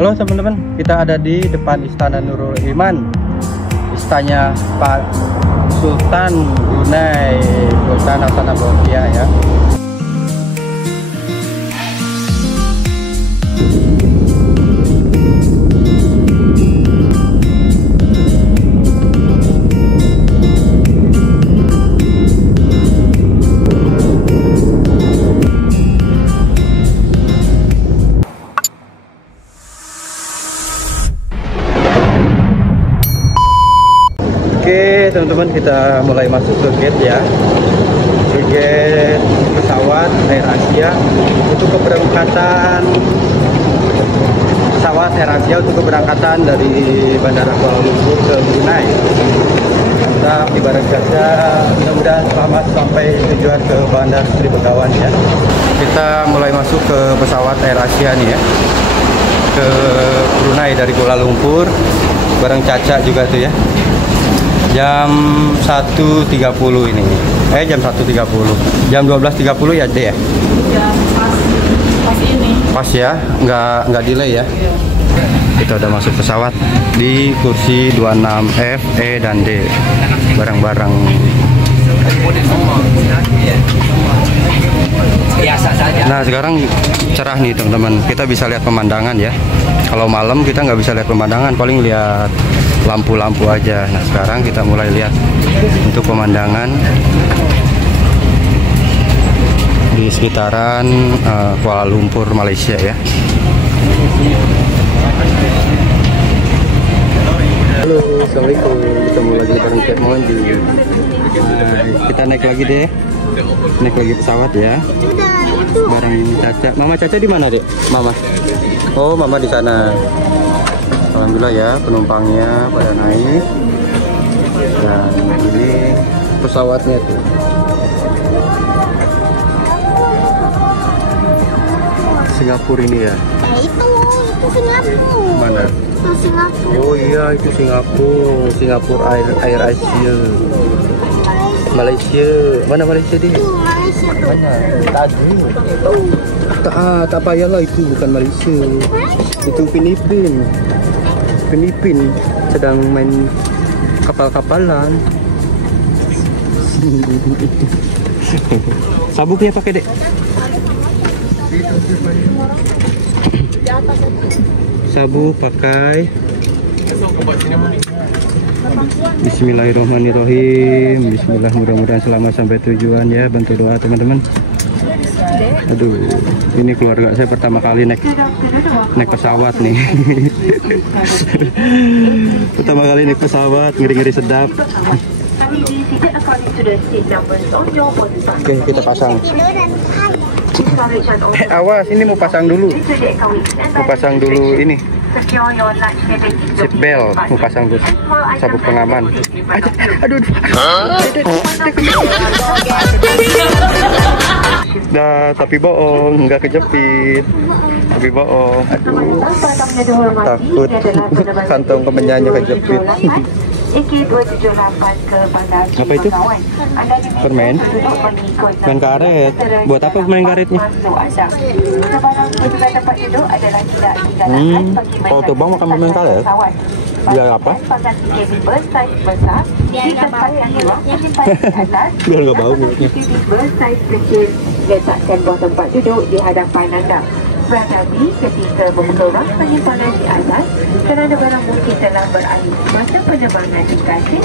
Halo teman-teman, kita ada di depan Istana Nurul Iman, istana Pak Sultan Brunei, Sultan Hasan Bolkiah ya. Oke teman-teman, kita mulai masuk ke gate ya, ke gate pesawat Air Asia untuk keberangkatan dari Bandara Kuala Lumpur ke Brunei. Kita ibarat kata mudah-mudahan selamat sampai tujuan ke Bandar Sri Begawan ya. Kita mulai masuk ke pesawat Air Asia nih ya, ke Brunei dari Kuala Lumpur bareng Caca juga tuh ya. Jam 1.30 ini. Jam 1.30. Jam 12.30 ya, Dek ya? Ya, pas ini. Pas ya, nggak delay ya. Iya. Kita udah masuk pesawat di kursi 26F, E dan D. Barang-barang. Nah, sekarang cerah nih teman-teman. Kita bisa lihat pemandangan ya. Kalau malam kita nggak bisa lihat pemandangan, paling lihat lampu-lampu aja. Nah, sekarang kita mulai lihat untuk pemandangan di sekitaran Kuala Lumpur, Malaysia ya. Halo, assalamualaikum. Ketemu lagi bareng Cep Mondi. Kita naik lagi deh. Naik lagi pesawat ya. Bareng Caca. Mama Caca di mana, Dek? Mama. Oh, Mama di sana. Alhamdulillah ya, penumpangnya pada naik. Dan ini pesawatnya tuh. Singapura ini ya. Itu Singapura. Mana? Itu Singapura. Oh iya, itu Singapura. Singapura Air Asia. Malaysia. Mana Malaysia dia? Itu Malaysia tuh. Mana? Tadi. Tak payahlah, itu bukan Malaysia. Itu Filipina. Sedang main kapal-kapalan. Sabuknya pakai, Dek. Sabuk pakai. Bismillahirrahmanirrahim. Bismillah, mudah-mudahan selamat sampai tujuan ya. Bantu doa teman-teman. Aduh, ini keluarga saya pertama kali naik pesawat nih. Pertama kali naik pesawat, ngeri-ngeri sedap. Oke, kita pasang. Awas, ini mau pasang dulu. Mau pasang dulu ini. Seat belt, mau pasang dulu. Sabuk pengaman. Aduh. Nah, tapi bohong, nggak kejepit. Tapi bohong. Aduh. Takut kantong kemenyannya kejepit. Apa itu? Permen? Permen karet. Buat apa permen karetnya? Kalau tuh bang makan permen karet? Biar apa? Biar nggak bau mulutnya. Letakkan buah tempat duduk di hadapan anda. Berhati-hati ketika membuka rak penyimpanan di atas kerana barang mungkin telah beralih masa penerbangan di kasih.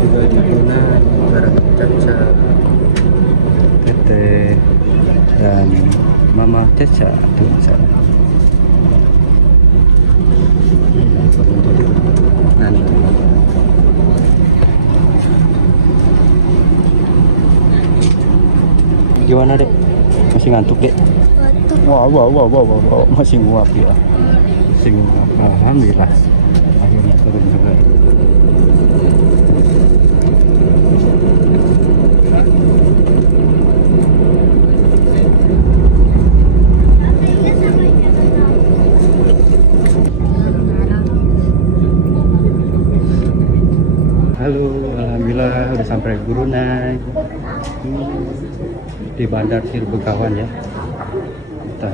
juga di Brunei, barang Caca, Teteh dan Mama Caca tuh di sana. Nanti. Gimana dek? Masih ngantuk dek? Wow, masih nguap ya. Masih nguap. Alhamdulillah. Akhirnya turun juga. Halo, alhamdulillah udah sampai Brunei. Di Bandar Sri Begawan ya. Kita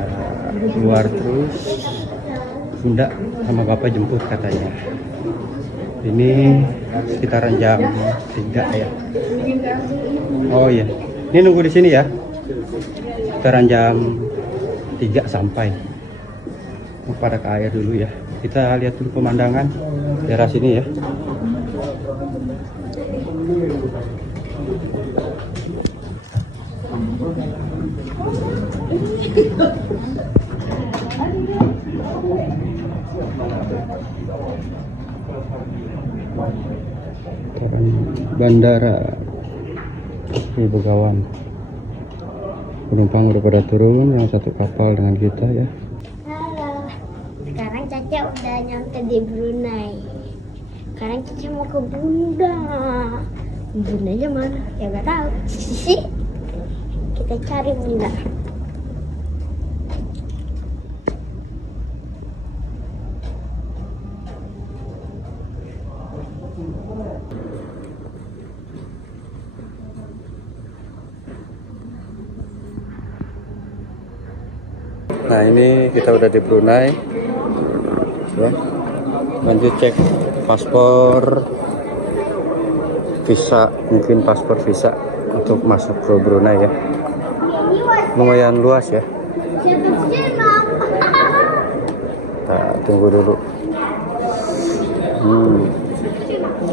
keluar terus. Bunda sama bapak jemput katanya. Ini sekitaran jam 3 ya. Oh iya. Ini nunggu di sini ya. Sekitaran jam 3 sampai. Pada ke air dulu ya. Kita lihat dulu pemandangan daerah sini ya. Bandara Sri Begawan. Penumpang udah pada turun, yang satu kapal dengan kita ya. Halo. Sekarang Caca udah nyampe di Brunei. Sekarang Caca mau ke Bunda. Bundanya mana? Ya nggak tahu. Kita cari Bunda. Nah ini kita udah di Brunei ya. Lanjut cek paspor, visa, mungkin paspor visa untuk masuk ke Brunei ya. Lumayan luas ya. Kita tunggu dulu.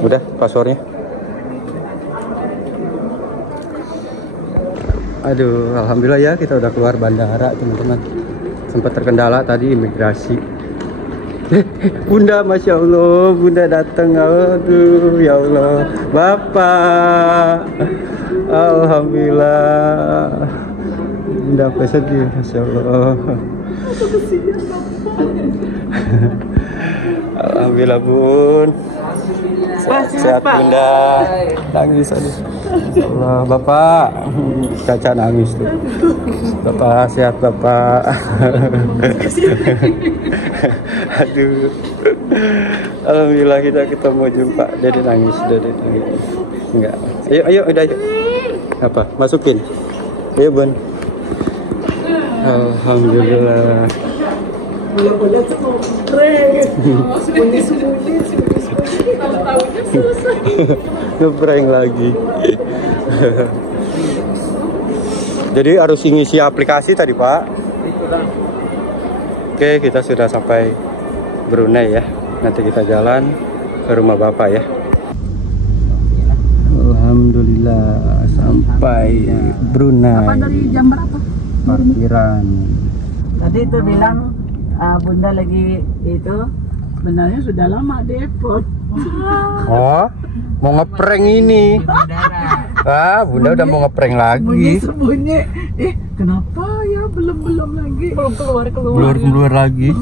Udah paspornya. Aduh, alhamdulillah ya kita udah keluar bandara teman-teman. Sempat terkendala tadi imigrasi. Bunda, masya Allah, Bunda datang. Aduh, ya Allah, Bapak. Alhamdulillah. Bunda apa sedih, masya Allah. Alhamdulillah Bun. Sehat Bunda. Nangis aduh. Allah, Bapak. Caca nangis tuh. Bapak sehat Bapak. Aduh. Alhamdulillah kita mau jumpa. Dede nangis, Dede nangis. Enggak. Ayo udah ayo. Apa? Masukin. Ayo Bun. Alhamdulillah. Ngeprank lagi. Jadi harus ngisi aplikasi tadi Pak. Oke, kita sudah sampai Brunei ya. Nanti kita jalan ke rumah Bapak ya. Alhamdulillah sampai Brunei. Apa dari jam berapa? Parkiran. Tadi itu bilang Bunda lagi itu sebenarnya sudah lama di airport. Oh, mau ngeprank ini. Bunda udah mau ngeprank lagi. Sembunyi. Kenapa ya belum lagi? Belum Keluar lagi.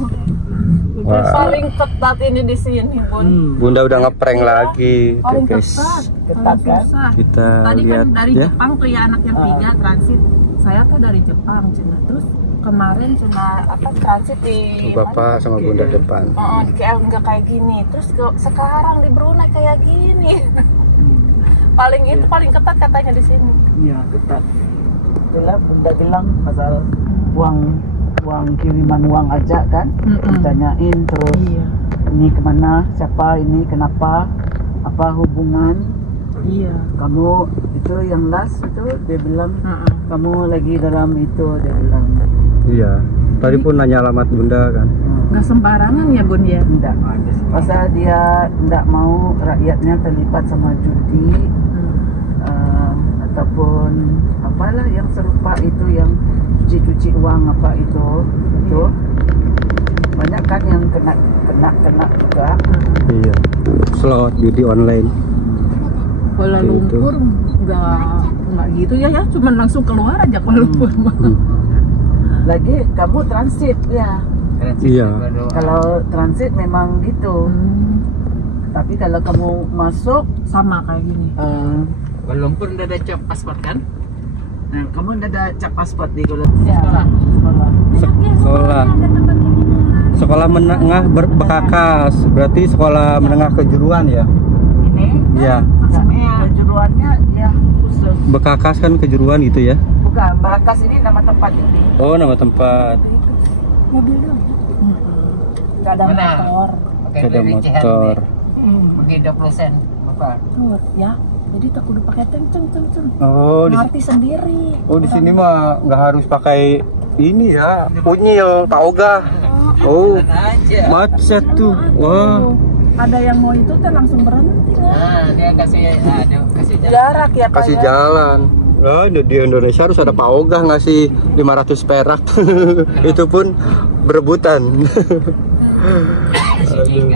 Wah. Paling ketat ini di sini, Bun. Bunda udah ngeprank lagi, tuh guys. Ketat kan? Kita Tadi lihat kan dari ya. Jepang tuh ya anak yang 3 transit. Saya tuh dari Jepang, Cina. Terus kemarin cuma transit di Bapak sama Bunda depan. di KL nggak kayak gini. Terus sekarang di Brunei kayak gini. paling ketat katanya di sini. Iya, ketat. Itulah Bunda bilang pasal uang kiriman uang aja kan. Ditanyain terus ini kemana, siapa ini, kenapa, apa hubungan. Iya. Kamu itu yang last itu dia bilang kamu lagi dalam itu, dia bilang. Iya. Tadi pun nanya alamat Bunda kan. nggak sembarangan ya Bun ya. Enggak. Pasal dia enggak mau rakyatnya terlibat sama judi ataupun apalah yang serupa itu, yang cuci uang apa itu banyak kan yang kena juga. Iya. Slot judi online. Kuala Lumpur nggak gitu ya, cuman langsung keluar aja Kuala Lumpur. Lagi kamu transit ya. Iya. Kalau transit memang gitu. Tapi kalau kamu masuk Sama kayak gini. Kuala Lumpur udah ada cap paspor kan? Nah, kamu udah ada cap paspor di Kuala Ya, sekolah. Sekolah menengah berkakas, berarti sekolah menengah kejuruan ya? Ini Iya. Kejuruannya ya khusus. Bekakas kan kejuruan gitu ya? Bukan, Berakas ini nama tempat ini. Oh, nama tempat. mobil dong. Nggak ada Mana? motor. Pakai Ada recehan motor. nih. Pergi 20 sen. Bapak. Tuh, ya. Jadi tak kudu pakai ceng. Oh, Ngerti sendiri. di sini mah nggak harus pakai ini ya, unyil, tak ogah. Oh, Aja. macet tuh. Wah. Ada yang mau itu tuh langsung berhenti. Nah, dia kasih jalan. Jarak ya Pak Kasih ya. jalan. Nah, di Indonesia harus ada Pak Ogah ngasih 500 perak. Itu pun berebutan. Aduh.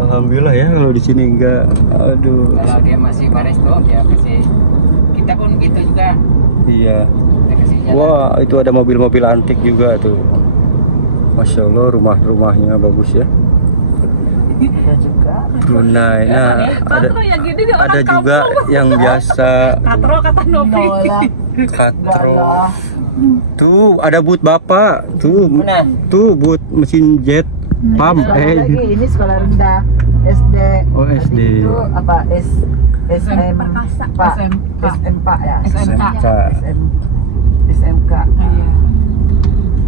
Alhamdulillah ya kalau di sini enggak. Aduh. Kalau dia masih baris tuh, dia kasih. Kita pun gitu juga. Iya. Kita kasih jalan. Wah, itu ada mobil-mobil antik juga tuh. Masya Allah, rumah-rumahnya bagus ya. Ada juga. Brunei. Nah, ada yang gini di ada juga yang biasa katro kata Novi. katro. Tuh ada boot bapak. Tuh, Mana? tuh boot mesin jet pump. Sekolah lagi, ini sekolah rendah SD. Oh, SD. Tadi itu apa SM Perkasa. Pak. SMK. SMK ya. SMK. SMK. Iya.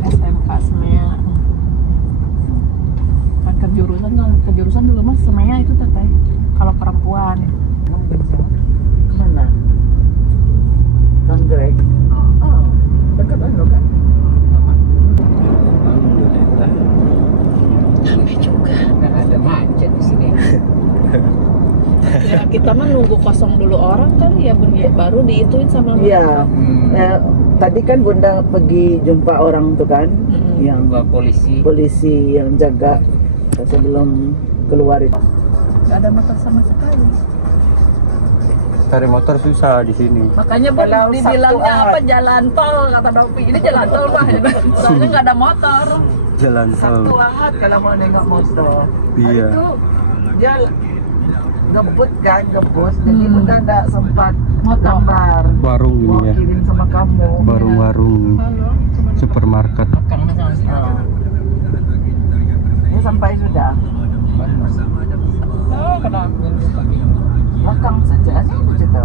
SMK Semea. Kan kejurusan dulu mas Semea itu teteh. Kalau perempuan. Mana? Anggrek. Oh, dekat anu kan? Ada macet di sini. Ya kita mah nunggu kosong dulu orang kan ya Bun ya, baru diituin sama Iya. Tadi kan Bunda pergi jumpa orang tuh kan, yang Dua polisi. polisi yang jaga sebelum keluar itu. Gak ada motor sama sekali. Cari motor susah di sini. Makanya Bun Kalau dibilangnya Sabtu apa Ahad. jalan tol kata Novi. Ini jalan tol mah ya. Soalnya nggak ada motor. Jalan Sabtu tol. Ahad kalau mau nengok motor. Iya. Itu dia ngebut kan, jadi Bunda nggak sempat gambar. Warung Mau ini ya. kirim sama kamu. Warung-warung supermarket. Belakang sana. Ini sampai sudah. Oh, kenapa? Belakang saja sih cerita.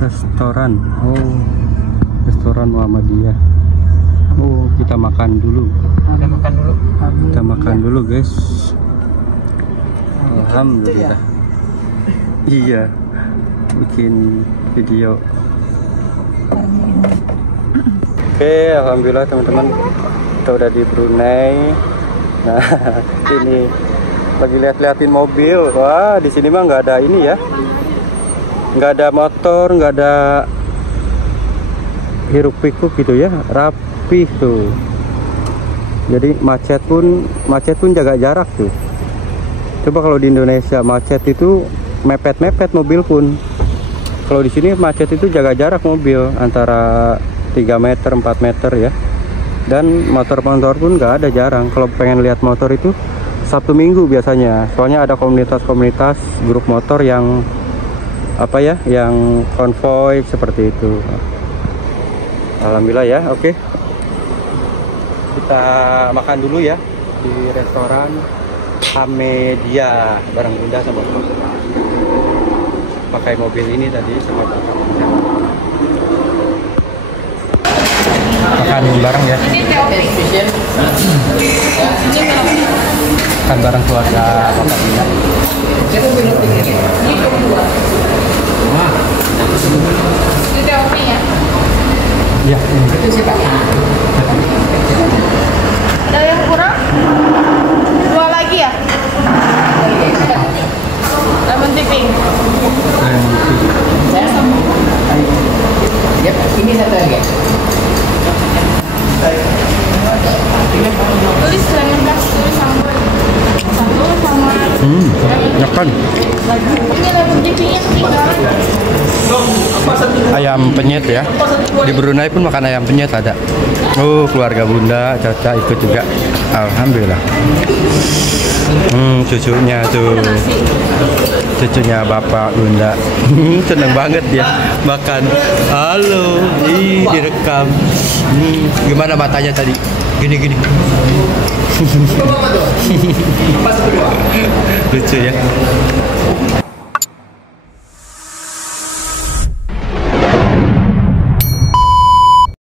Restoran. Oh. Restoran Muhammadiyah. Oh, kita makan dulu. Kita makan dulu. Kita makan dulu, guys. Alhamdulillah. Iya. Bikin video. Oke, alhamdulillah teman-teman. Kita udah di Brunei. Nah, ini lagi lihat-liatin mobil. Wah, di sini mah nggak ada ini ya. Nggak ada motor, nggak ada hiruk pikuk gitu ya. Rapih tuh. Jadi macet pun jaga jarak tuh. Coba kalau di Indonesia macet itu mepet-mepet mobil pun. Kalau di sini macet itu jaga jarak mobil antara 3 meter, 4 meter ya. Dan motor-motor pun nggak ada, jarang. Kalau pengen lihat motor itu Sabtu Minggu biasanya. Soalnya ada komunitas-komunitas grup motor yang apa ya, yang konvoy seperti itu. Alhamdulillah ya, oke. Kita makan dulu ya di restoran Hamedia bareng Bunda sama Bapak. Pakai mobil ini tadi sama Bapak. Makan bareng ya. Makan bareng keluarga Bapak Bunda. Iya, ini. Itu siapa? mana? Dua lagi ya? Lemon tea pink. Yap, ini satu lagi. Tulis lemon tea, tulis sambal. Satu sama. Makan. Ini lemon tea pink yang ketinggalan. Ayam penyet ya. Di Brunei pun makan ayam penyet ada. Oh, keluarga Bunda, Caca ikut juga. Alhamdulillah. Cucunya tuh. Cucunya Bapak Bunda. Seneng banget ya makan. Halo, ih direkam. Gimana matanya tadi? Gini. Lucu ya.